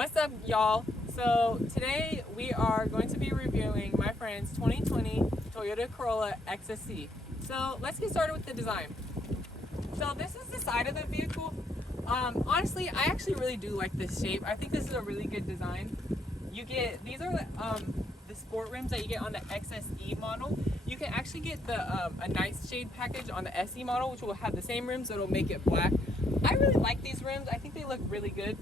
What's up, y'all? So today we are going to be reviewing my friend's 2020 Toyota Corolla XSE. So let's get started with the design. So this is the side of the vehicle. Honestly, I actually really do like this shape. I think this is a really good design. These are the sport rims that you get on the XSE model. You can actually get a nice shade package on the SE model, which will have the same rims, so it'll make it black. I really like these rims. I think they look really good.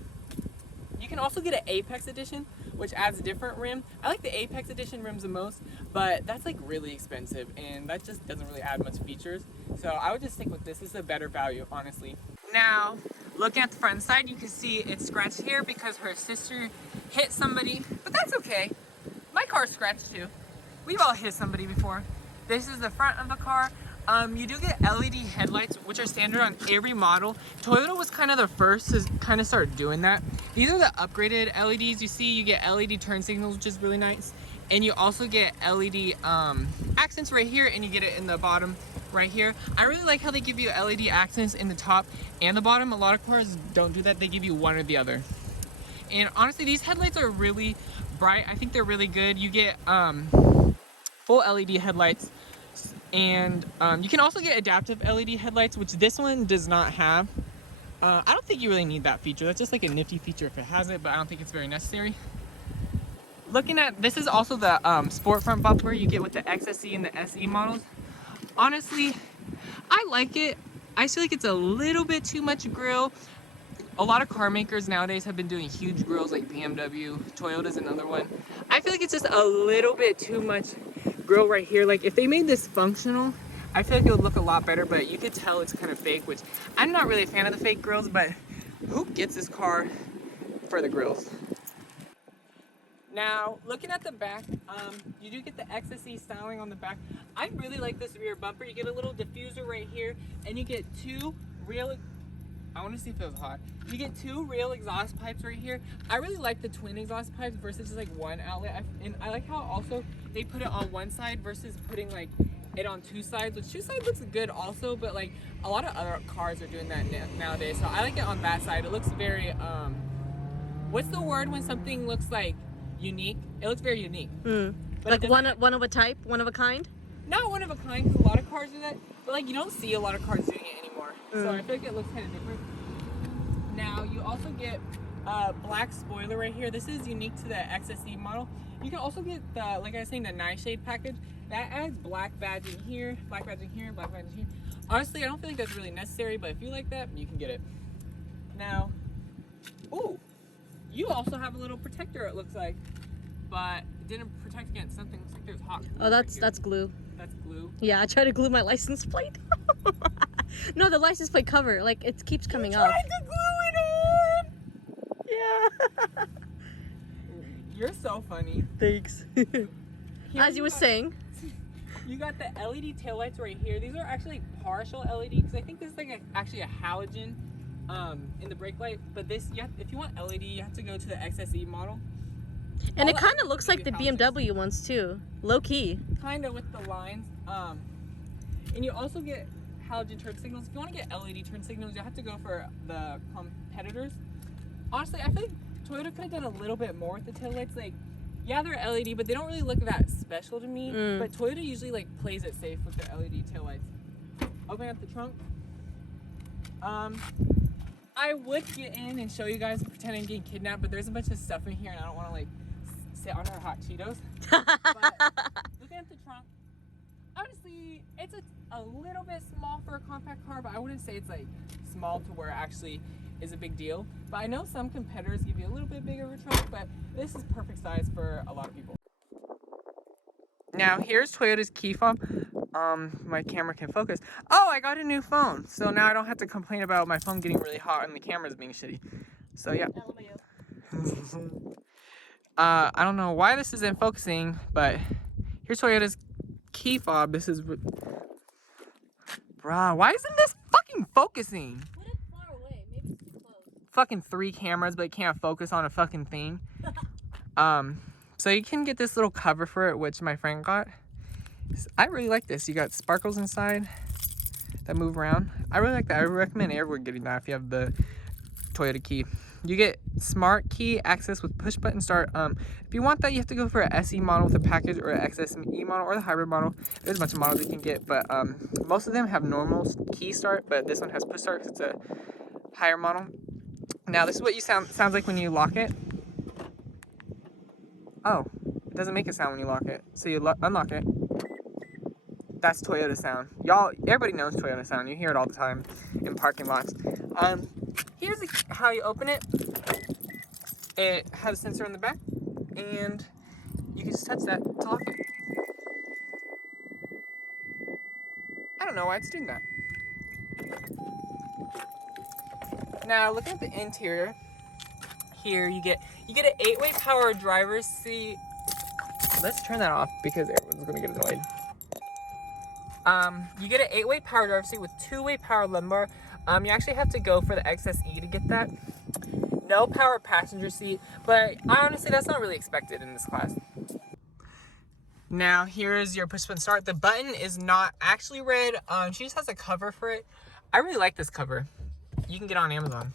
You can also get an Apex edition, which adds a different rim. I like the Apex edition rims the most, but that's like really expensive and that just doesn't really add much features. So I would just stick with this. This is a better value, honestly. Now, looking at the front side, you can see it's scratched here because her sister hit somebody, but that's okay. My car's scratched too. We've all hit somebody before. This is the front of the car. You do get LED headlights, which are standard on every model. Toyota was kind of the first to kind of start doing that. These are the upgraded LEDs. You see, you get LED turn signals, which is really nice. And you also get LED accents right here, and you get it in the bottom right here. I really like how they give you LED accents in the top and the bottom. A lot of cars don't do that. They give you one or the other. And honestly, these headlights are really bright. I think they're really good. You get full LED headlights. And you can also get adaptive LED headlights, which this one does not have. I don't think you really need that feature. That's just like a nifty feature if it has it, but I don't think it's very necessary. Looking at, this is also the sport front bumper you get with the XSE and the SE models. Honestly, I like it. I feel like it's a little bit too much grille. A lot of car makers nowadays have been doing huge grills like BMW, Toyota's another one. I feel like it's just a little bit too much grill right here. Like if they made this functional, I feel like it would look a lot better, but you could tell it's kind of fake, which I'm not really a fan of the fake grills, but who gets this car for the grills? Now, looking at the back, you do get the XSE styling on the back. I really like this rear bumper. You get a little diffuser right here, and you get two real, I want to see if it was hot. You get two real exhaust pipes right here. I really like the twin exhaust pipes versus just like one outlet. And I like how also they put it on one side versus putting like it on two sides, which two sides looks good also, but like a lot of other cars are doing that nowadays. So I like it on that side. It looks very, what's the word when something looks like unique? It looks very unique. Like one of a type, one of a kind? Not one of a kind, because a lot of cars do that, but like you don't see a lot of cars doing it anymore. So I feel like it looks kind of different. Now you also get a black spoiler right here. This is unique to the XSE model. You can also get the, like I was saying, the nice shade package. That adds black badging here, black badging here, black badging here. Honestly, I don't feel like that's really necessary, but if you like that, you can get it. Now, ooh, you also have a little protector, it looks like, but it didn't protect against something. Looks like there's hot glue. Oh, that's glue. That's glue. Yeah, I tried to glue my license plate. No, the license plate cover, like it keeps coming off. Tried to glue it on. Yeah. You're so funny. Thanks. As you were saying. You got the LED taillights right here. These are actually partial LED because I think this is like actually a halogen in the brake light. But this, if you want LED, you have to go to the XSE model. And it kind of looks like the BMW ones too, low key. Kind of with the lines. And you also get halogen turn signals. If you want to get LED turn signals, you have to go for the competitors. Honestly, I feel like Toyota could have done a little bit more with the taillights. Like, yeah, they're LED, but they don't really look that special to me. But Toyota usually like plays it safe with their LED taillights. Open up the trunk. I would get in and show you guys and pretend I'm getting kidnapped, but there's a bunch of stuff in here and I don't want to like sit on her hot Cheetos. But looking at the trunk, honestly, it's a little bit small for a compact car, but I wouldn't say it's like small to where it actually is a big deal. But I know some competitors give you a little bit bigger of a trunk, but this is perfect size for a lot of people. Now here's Toyota's key fob. My camera can focus. Oh, I got a new phone, so now I don't have to complain about my phone getting really hot and the camera's being shitty. So yeah. I don't know why this isn't focusing, but here's Toyota's key fob. This is, bruh, why isn't this fucking focusing? Put it far away. Maybe it's too close. Fucking 3 cameras, but it can't focus on a fucking thing. So you can get this little cover for it, which my friend got. I really like this. You got sparkles inside that move around. I really like that. I recommend everyone getting that if you have the Toyota key. You get smart key access with push button start. If you want that, you have to go for an SE model with a package, or an XSE model, or the hybrid model. There's a bunch of models you can get, but most of them have normal key start, but this one has push start because it's a higher model. Now this is what you sounds like when you lock it. Oh, it doesn't make a sound when you lock it. So you unlock it. That's Toyota sound. Y'all, everybody knows Toyota sound. You hear it all the time in parking lots. Here's how you open it. It has a sensor in the back, and you can just touch that to lock it. I don't know why it's doing that. Now, looking at the interior, here you get an 8-way power driver's seat. Let's turn that off because everyone's gonna get annoyed. You get an 8-way power driver's seat with 2-way power lumbar. You actually have to go for the XSE to get that. No power passenger seat, but honestly, that's not really expected in this class. Now, here's your push button start. The button is not actually red. She just has a cover for it. I really like this cover. You can get it on Amazon.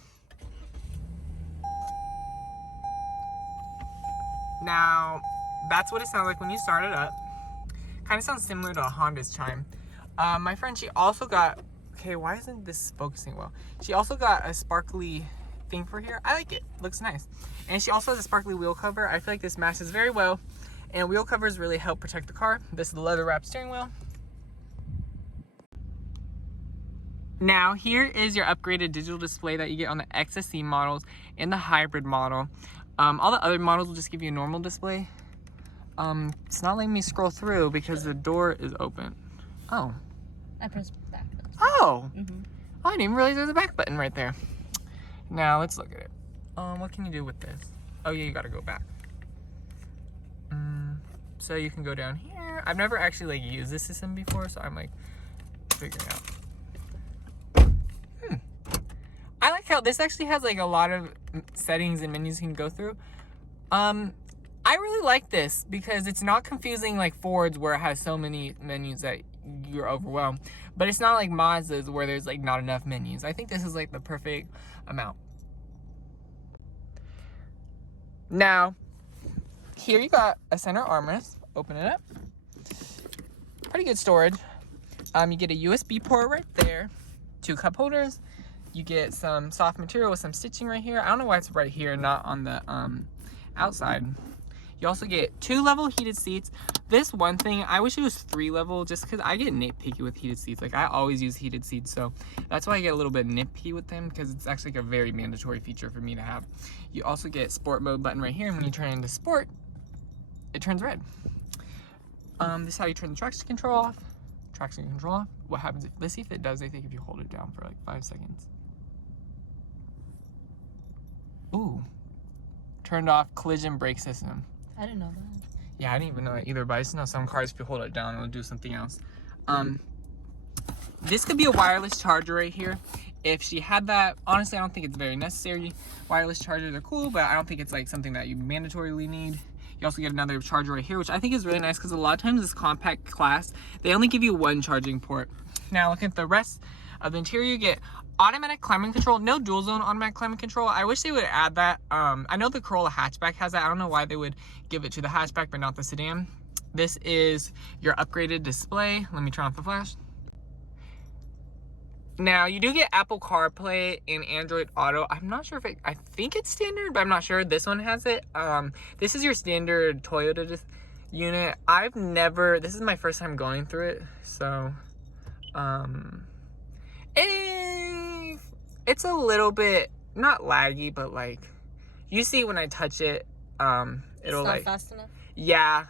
Now, that's what it sounds like when you start it up. Kind of sounds similar to a Honda's chime. My friend, she also got, okay, why isn't this focusing well? She also got a sparkly thing for here. I like it, looks nice. And she also has a sparkly wheel cover. I feel like this matches very well. And wheel covers really help protect the car. This is the leather wrapped steering wheel. Now, here is your upgraded digital display that you get on the XSE models and the hybrid model. All the other models will just give you a normal display. It's not letting me scroll through because the door is open. Oh. I pressed back. Oh! I didn't even realize there's a back button right there. Now, let's look at it. What can you do with this? Oh yeah, you gotta go back. So you can go down here. I've never actually like used this system before, so I'm like figuring out. I like how this actually has like a lot of settings and menus you can go through. I really like this because it's not confusing like Ford's where it has so many menus that you're overwhelmed. But it's not like Mazda's where there's like not enough menus. I think this is like the perfect amount. Now, here you got a center armrest. Open it up. Pretty good storage. You get a USB port right there. 2 cup holders. You get some soft material with some stitching right here. I don't know why it's right here, not on the outside. You also get 2 level heated seats. This one thing, I wish it was 3 level just because I get nitpicky with heated seats. Like I always use heated seats, so that's why I get a little bit nitpicky with them because it's actually like a very mandatory feature for me to have. You also get sport mode button right here, and when you turn it into sport, it turns red. This is how you turn the traction control off. Traction control off. What happens if, let's see if it does anything if you hold it down for like 5 seconds. Ooh. Turned off collision brake system. I didn't know that. Yeah, I didn't even know that either, but I just know some cars, if you hold it down, it'll do something else. This could be a wireless charger right here. If she had that, honestly, I don't think it's very necessary. Wireless chargers are cool, but I don't think it's like something that you mandatorily need. You also get another charger right here, which I think is really nice because a lot of times this compact class, they only give you 1 charging port. Now, looking at the rest of the interior, you get automatic climate control, no dual zone automatic climate control. I wish they would add that. I know the Corolla hatchback has that. I don't know why they would give it to the hatchback but not the sedan. This is your upgraded display. Let me turn off the flash. Now, you do get Apple CarPlay and Android Auto. I'm not sure if I think it's standard, but I'm not sure. This one has it. This is your standard Toyota unit. This is my first time going through it, so it's a little bit not laggy, but like you see when I touch it, it'll like fast enough. Yeah,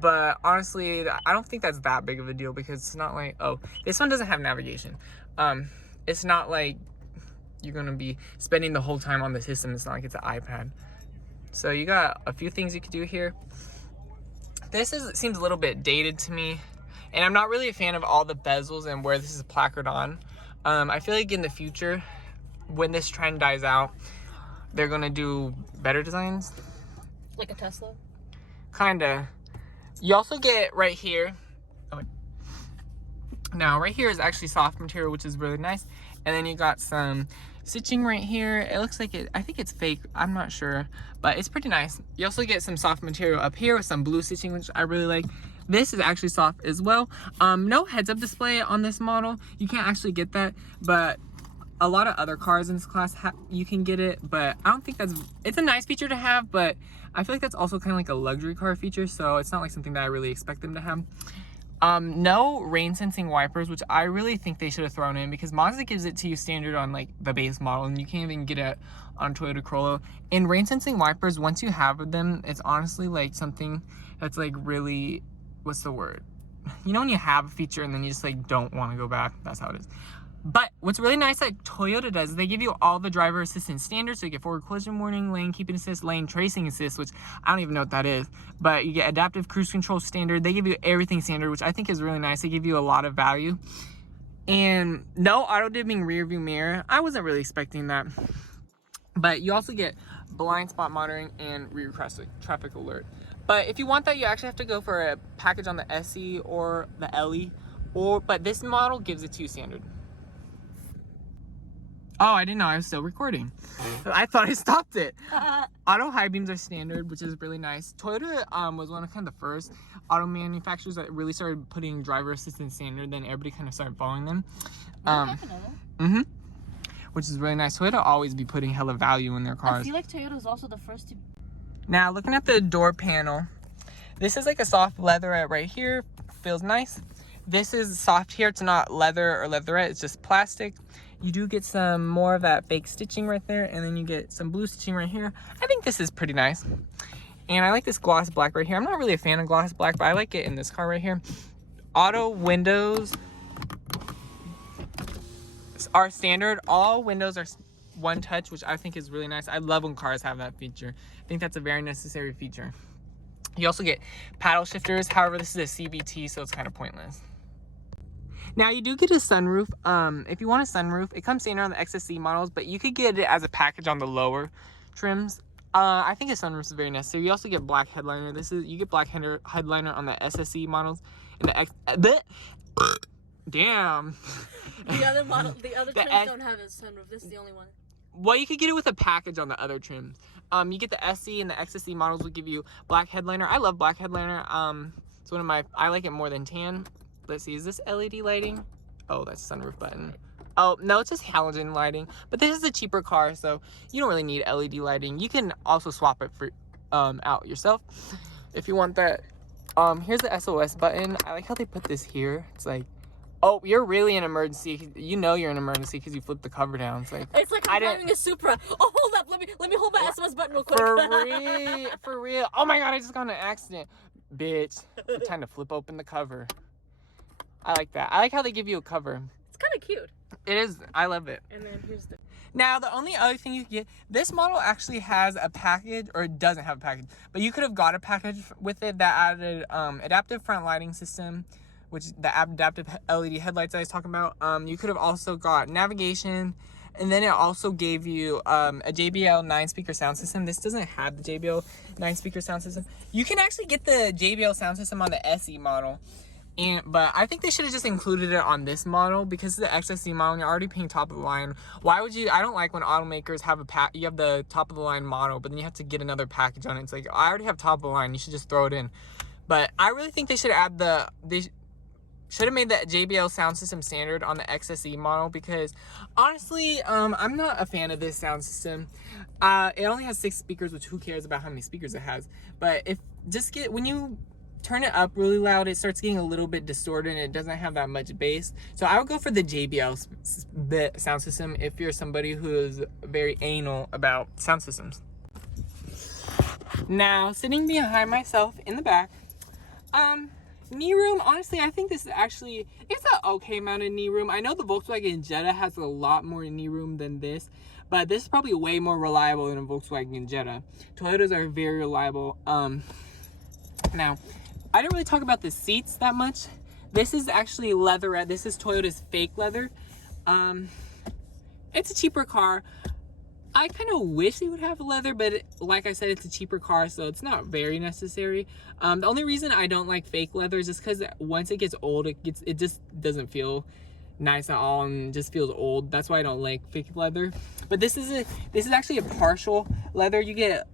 but honestly, I don't think that's that big of a deal because it's not like, oh, this one doesn't have navigation. It's not like you're gonna be spending the whole time on the system. It's not like it's an iPad. So you got a few things you could do here. Seems a little bit dated to me. And I'm not really a fan of all the bezels and where this is placard on. I feel like in the future, when this trend dies out, they're gonna do better designs. Like a Tesla? Kinda. You also get right here. Oh, wait. Now, right here is actually soft material, which is really nice. And then you got some stitching right here. It looks like I think it's fake, I'm not sure, but it's pretty nice. You also get some soft material up here with some blue stitching, which I really like. This is actually soft as well. No heads-up display on this model. You can't actually get that, but a lot of other cars in this class you can get it, but I don't think it's a nice feature to have, but I feel like that's also kind of like a luxury car feature, so it's not like something that I really expect them to have. No rain sensing wipers, which I really think they should have thrown in, because Mazda gives it to you standard on like the base model, and you can't even get it on Toyota Corolla. And rain sensing wipers, once you have them, it's honestly like something that's like really, what's the word? You know when you have a feature and then you just like don't want to go back? That's how it is. But what's really nice that Toyota does is they give you all the driver assistance standards. So you get forward collision warning, lane keeping assist, lane tracing assist, which I don't even know what that is. But you get adaptive cruise control standard. They give you everything standard, which I think is really nice. They give you a lot of value. And no auto dimming rear view mirror. I wasn't really expecting that. But you also get blind spot monitoring and rear traffic alert. But if you want that, you actually have to go for a package on the SE or the LE. But this model gives it to you standard. Oh, I didn't know I was still recording. I thought I stopped it. Auto high beams are standard, which is really nice. Toyota was one of kind of the first auto manufacturers that really started putting driver assistance standard. Then everybody kind of started following them. Which is really nice. Toyota always be putting hella value in their cars. I feel like Toyota is also the first to. Now, looking at the door panel, this is like a soft leatherette right here. Feels nice. This is soft here. It's not leather or leatherette. It's just plastic. You do get some more of that fake stitching right there, and then you get some blue stitching right here. I think this is pretty nice. And I like this gloss black right here. I'm not really a fan of gloss black, but I like it in this car right here. Auto windows are standard. All windows are one touch, which I think is really nice. I love when cars have that feature. I think that's a very necessary feature. You also get paddle shifters. However, this is a CVT, so it's kind of pointless. Now, you do get a sunroof. If you want a sunroof, it comes standard on the XSE models, but you could get it as a package on the lower trims. I think a sunroof is very necessary. You also get black headliner. You get black headliner on the SSE models and the damn. The other trims don't have a sunroof. This is the only one. Well, you could get it with a package on the other trims. You get the SE and the XSE models will give you black headliner. I love black headliner. It's one of I like it more than tan. Let's see, is this LED lighting? Oh, that's a sunroof button. Oh, no, it's just halogen lighting. But this is a cheaper car, so you don't really need LED lighting. You can also swap it for out yourself if you want that. Here's the SOS button. I like how they put this here. It's like, oh, you're really in emergency. You know you're in emergency because you flipped the cover down. It's like I'm driving a Supra. Oh, hold up. Let me hold my SOS button real quick. For real. Oh my god, I just got in an accident. Bitch. It's time to flip open the cover. I like that. I like how they give you a cover. It's kind of cute. It is. I love it. And then here's the... Now, the only other thing you can get, this model actually has a package, or it doesn't have a package, but you could have got a package with it that added adaptive front lighting system, which the adaptive LED headlights I was talking about. You could have also got navigation, and then it also gave you a JBL 9-speaker sound system. This doesn't have the JBL 9-speaker sound system. You can actually get the JBL sound system on the SE model. But I think they should have just included it on this model because the XSE model, and you're already paying top of the line. Why would you? I don't like when automakers have you have the top of the line model, but then you have to get another package on it. It's like, I already have top of the line. You should just throw it in. But I really think they should add they should have made the JBL sound system standard on the XSE model because honestly, I'm not a fan of this sound system. It only has 6 speakers, which who cares about how many speakers it has? But when you turn it up really loud, it starts getting a little bit distorted and it doesn't have that much bass. So I would go for the JBL sound system if you're somebody who is very anal about sound systems. Now, sitting behind myself in the back, knee room, honestly, I think this is actually, it's an okay amount of knee room. I know the Volkswagen Jetta has a lot more knee room than this, but this is probably way more reliable than a Volkswagen Jetta. Toyotas are very reliable. Now, I didn't really talk about the seats that much. This is actually leatherette. This is Toyota's fake leather. It's a cheaper car. I kind of wish they would have leather, but like I said, it's a cheaper car, so it's not very necessary. The only reason I don't like fake leather is just because once it gets old, it just doesn't feel nice at all and just feels old. That's why I don't like fake leather. But this is actually a partial leather. You get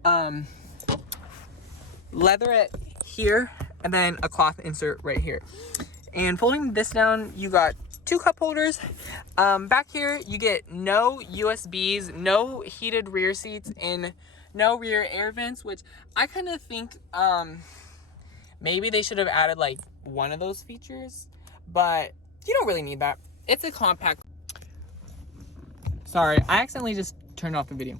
leather at here and then a cloth insert right here. And folding this down, you got 2 cup holders. Back here, you get no USBs, no heated rear seats, and no rear air vents, which I kind of think maybe they should have added like one of those features, but you don't really need that. It's a compact. Sorry, I accidentally just turned off the video.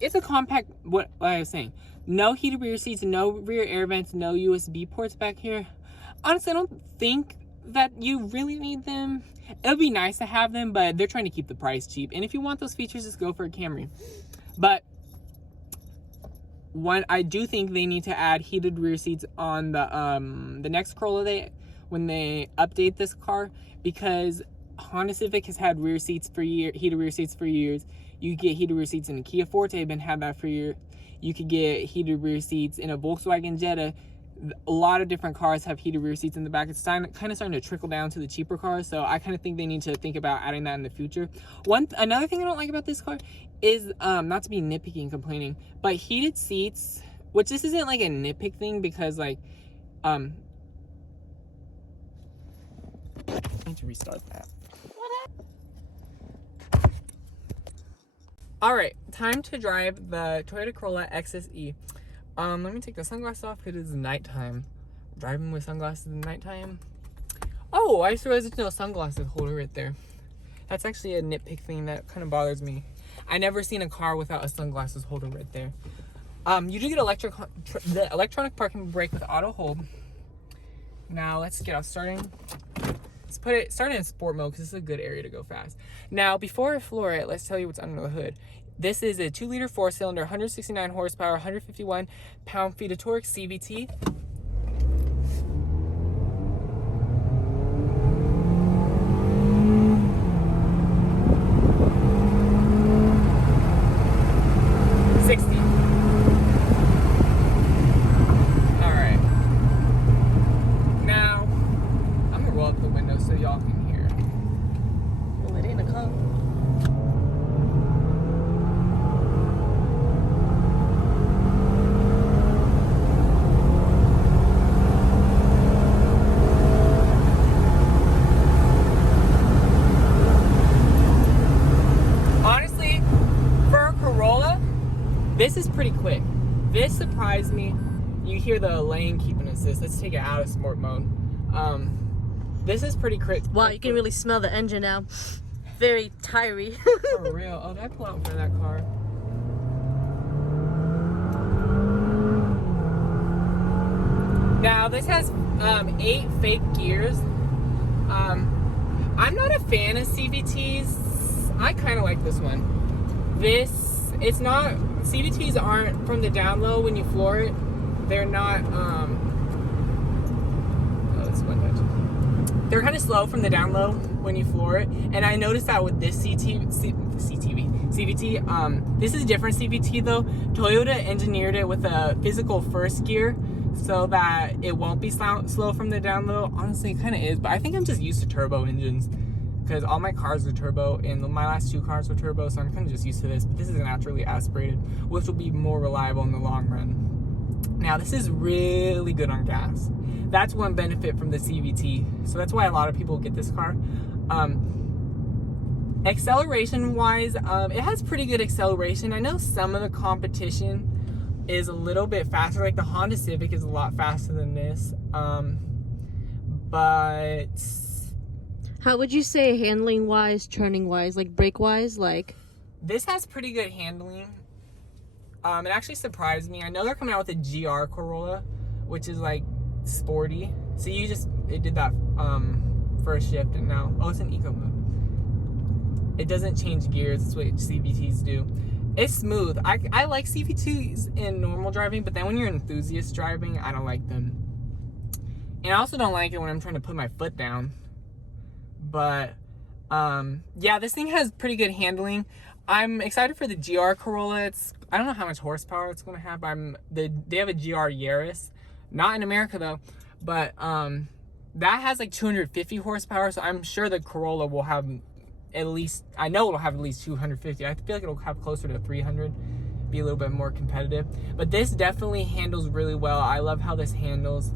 It's a compact, what I was saying. No heated rear seats, no rear air vents, no USB ports back here. Honestly, I don't think that you really need them. It would be nice to have them, but they're trying to keep the price cheap. And if you want those features, just go for a Camry. But I do think they need to add heated rear seats on the next Corolla when they update this car, because Honda Civic has had rear seats for heated rear seats for years. You could get heated rear seats in a Kia Forte, been had that for years. You could get heated rear seats in a Volkswagen Jetta. A lot of different cars have heated rear seats in the back. It's kind of starting to trickle down to the cheaper cars, so I kind of think they need to think about adding that in the future. Another thing I don't like about this car is, not to be nitpicky and complaining, but heated seats, which this isn't like a nitpick thing, because like, I need to restart that. All right, time to drive the Toyota Corolla XSE. Let me take the sunglasses off because it's nighttime. Driving with sunglasses in nighttime. Oh, I just realized there's no sunglasses holder right there. That's actually a nitpick thing that kind of bothers me. I never seen a car without a sunglasses holder right there. You do get the electronic parking brake with auto hold. Now let's get off starting. Let's start in sport mode because this is a good area to go fast. Now, before I floor it, let's tell you what's under the hood. This is a 2-liter 4-cylinder, 169 horsepower, 151 pound-feet of torque CVT. So y'all can hear. Well, it ain't a car. Honestly, for a Corolla, this is pretty quick. This surprised me. You hear the lane keeping assist. Let's take it out of sport mode. This is pretty quick. Wow, you can really smell the engine now. Very tiry. For real. Oh, did I pull out in front of that car? Now, this has 8 fake gears. I'm not a fan of CVTs. I kind of like this one. CVTs aren't from the down low when you floor it. They're not, they're kind of slow from the down low when you floor it. And I noticed that with this CVT, this is a different CVT though. Toyota engineered it with a physical first gear so that it won't be slow from the down low. Honestly, it kind of is, but I think I'm just used to turbo engines because all my cars are turbo and my last 2 cars were turbo, so I'm kind of just used to this. But this is naturally aspirated, which will be more reliable in the long run. Now, this is really good on gas. That's one benefit from the CVT. So that's why a lot of people get this car. Acceleration wise, it has pretty good acceleration. I know some of the competition is a little bit faster. Like the Honda Civic is a lot faster than this. But how would you say handling wise, turning wise, like brake wise, like? This has pretty good handling. It actually surprised me. I know they're coming out with a GR Corolla, which is like sporty. So it did that first shift, and now, it's an eco mode. It doesn't change gears. That's what CVTs do. It's smooth. I like CVTs in normal driving, but then when you're enthusiast driving, I don't like them. And I also don't like it when I'm trying to put my foot down. But yeah, this thing has pretty good handling. I'm excited for the GR Corolla. I don't know how much horsepower it's going to have, but they have a GR Yaris. Not in America though, but that has like 250 horsepower, so I'm sure the Corolla will have at least, I know it'll have at least 250. I feel like it'll have closer to 300, be a little bit more competitive. But this definitely handles really well. I love how this handles.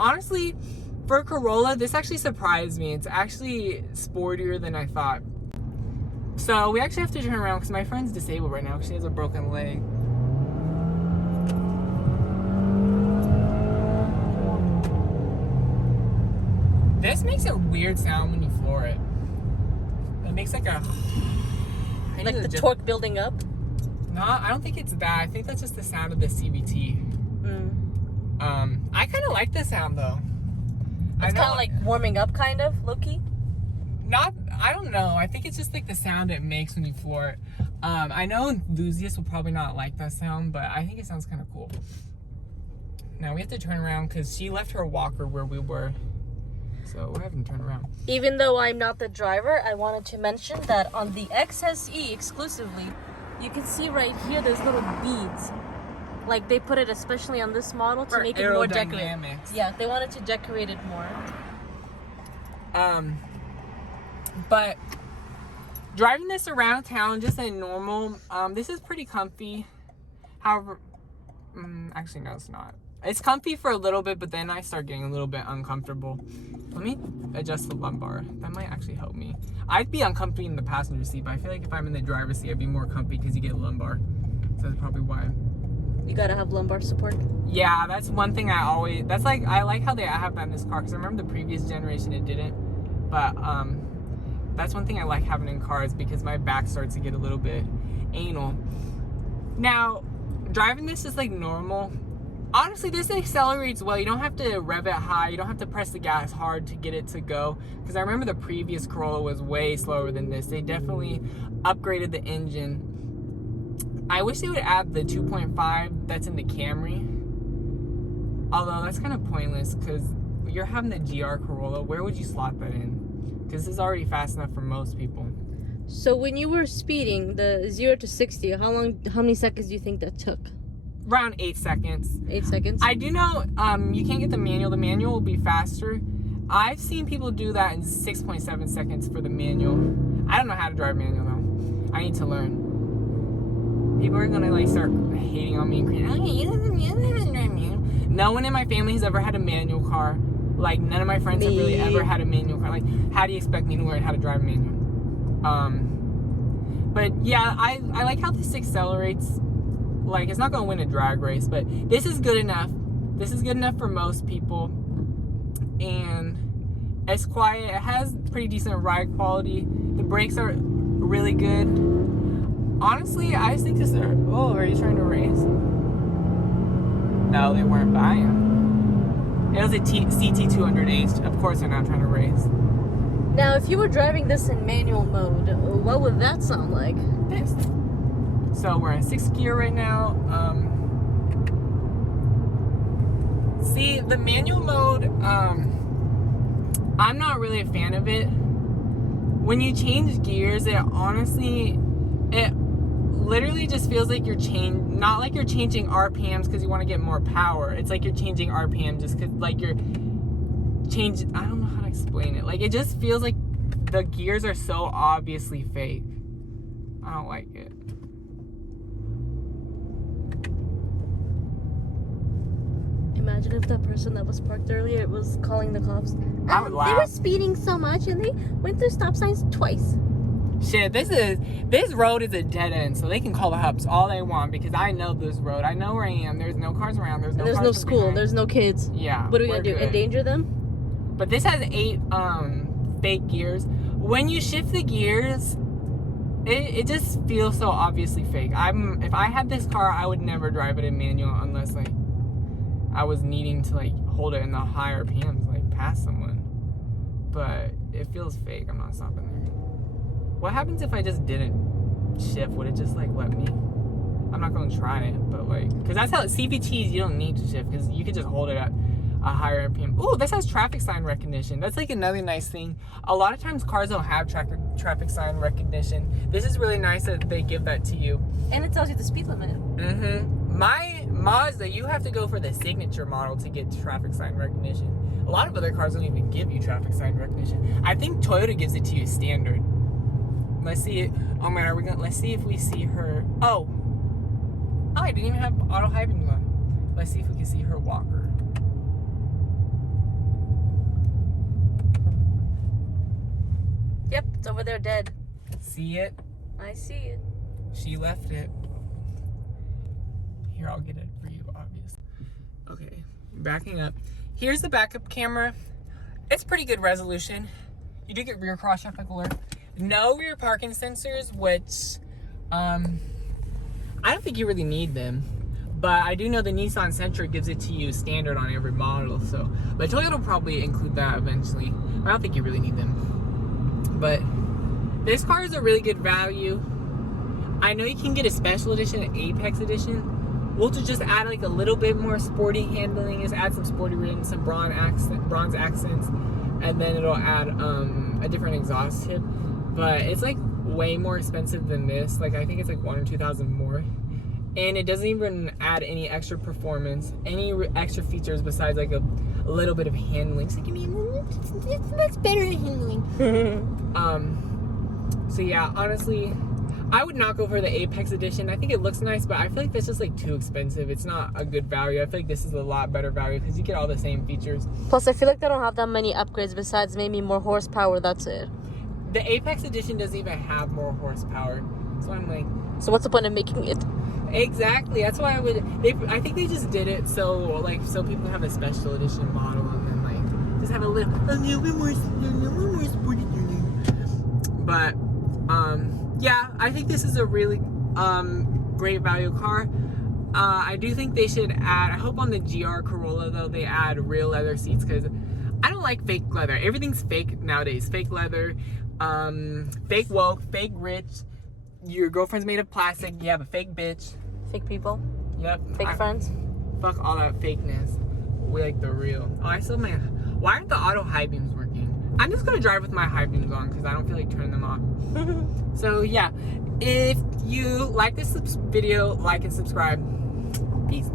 Honestly, for a Corolla, this actually surprised me. It's actually sportier than I thought. So we actually have to turn around because my friend's disabled right now. She has a broken leg. This makes a weird sound when you floor it. It makes like a... Like the torque building up? No, I don't think it's that. I think that's just the sound of the CVT. I kind of like the sound though. It's kind of like warming up, kind of, low-key? I don't know. I think it's just like the sound it makes when you floor it. I know enthusiasts will probably not like that sound, but I think it sounds kind of cool. Now we have to turn around because she left her walker where we were. So we're having to turn around. Even though I'm not the driver, I wanted to mention that on the XSE exclusively, you can see right here there's little beads. Like they put it especially on this model to make it more decorated. Yeah, they wanted to decorate it more. But driving this around town just a normal, this is pretty comfy. However, actually no, it's not. It's comfy for a little bit, but then I start getting a little bit uncomfortable. Let me adjust the lumbar. That might actually help me. I'd be uncomfy in the passenger seat, but I feel like if I'm in the driver's seat, I'd be more comfy because you get lumbar. So that's probably why. You gotta have lumbar support. Yeah, that's one thing I like how they have that in this car, because I remember the previous generation it didn't. But that's one thing I like having in cars because my back starts to get a little bit anal. Now, driving this is like normal. Honestly, this accelerates well. You don't have to rev it high. You don't have to press the gas hard to get it to go. Because I remember the previous Corolla was way slower than this. They definitely upgraded the engine. I wish they would add the 2.5 that's in the Camry. Although that's kind of pointless because you're having the GR Corolla. Where would you slot that in? Because this is already fast enough for most people. So when you were speeding the 0 to 60, how many seconds do you think that took? Around 8 seconds. 8 seconds? I do know you can't get the manual. The manual will be faster. I've seen people do that in 6.7 seconds for the manual. I don't know how to drive manual though. I need to learn. People are gonna like start hating on me and crying, oh, you haven't drive manual. No one in my family has ever had a manual car. Like none of my friends have really ever had a manual car. Like how do you expect me to learn how to drive manual? But yeah, I like how this accelerates. Like, it's not going to win a drag race, but this is good enough. This is good enough for most people. And it's quiet. It has pretty decent ride quality. The brakes are really good. Honestly, I just think this is... Oh, are you trying to race? No, they weren't buying. It was a CT200H. Of course they're not trying to race. Now, if you were driving this in manual mode, what would that sound like? This. So we're in 6th gear right now. See, the manual mode, I'm not really a fan of it. When you change gears, it literally just feels like you're not like you're changing RPMs because you want to get more power. It's like you're changing RPM just because like you're changing, I don't know how to explain it. Like it just feels like the gears are so obviously fake. I don't like it. Imagine if that person that was parked earlier was calling the cops. I would laugh. They were speeding so much and they went through stop signs twice. Shit, this road is a dead end, so they can call the cops all they want because I know this road. I know where I am. There's no cars around. There's no school. behind. There's no kids. Yeah. What are we gonna do? Good. Endanger them? But this has 8 fake gears. When you shift the gears, it just feels so obviously fake. If I had this car, I would never drive it in manual unless like I was needing to like hold it in the higher RPMs, like past someone. But it feels fake. I'm not stopping there. What happens if I just didn't shift? Would it just like let me? I'm not going to try it, but like, because that's how CVTs, you don't need to shift because you can just hold it at a higher RPM. Oh, this has traffic sign recognition. That's like another nice thing. A lot of times cars don't have traffic sign recognition. This is really nice that they give that to you. And it tells you the speed limit. Mm-hmm. Mazda, you have to go for the signature model to get traffic sign recognition. A lot of other cars don't even give you traffic sign recognition. I think Toyota gives it to you standard. Let's see it. Oh man, let's see if we see her. Oh, I didn't even have auto high beams on. Let's see if we can see her walker. Yep, it's over there dead. See it? I see it. She left it. Here, I'll get it for you, obviously. Okay, backing up. Here's the backup camera. It's pretty good resolution. You do get rear cross traffic alert. No rear parking sensors, which I don't think you really need them. But I do know the Nissan Sentra gives it to you standard on every model. So, but Toyota will probably include that eventually. I don't think you really need them. But this car is a really good value. I know you can get a special edition, an Apex edition. We'll just add like a little bit more sporty handling, just add some sporty rims, some bronze accents, and then it'll add a different exhaust tip. But it's like way more expensive than this. Like I think it's like $1,000 or $2,000 more, and it doesn't even add any extra performance, any extra features besides like a little bit of handling. It's like, it's much better than handling. So yeah, honestly, I would not go for the Apex edition. I think it looks nice, but I feel like that's just like too expensive. It's not a good value. I feel like this is a lot better value because you get all the same features. Plus, I feel like they don't have that many upgrades besides maybe more horsepower. That's it. The Apex edition doesn't even have more horsepower. So I'm like... So what's the point of making it? Exactly. That's why I think they just did it so people have a special edition model and then like just have a little bit more sporty. But yeah, I think this is a really great value car. I do think they should add, I hope on the GR Corolla though, they add real leather seats because I don't like fake leather. Everything's fake nowadays. Fake leather, fake woke, fake rich. Your girlfriend's made of plastic. You have a fake bitch. Fake people. Yep. Fake friends. Fuck all that fakeness. We like the real. Oh, I still may. Why aren't the auto high beams working? I'm just gonna drive with my high beams on because I don't feel like turning them off. So yeah, if you like this video, like and subscribe. Peace.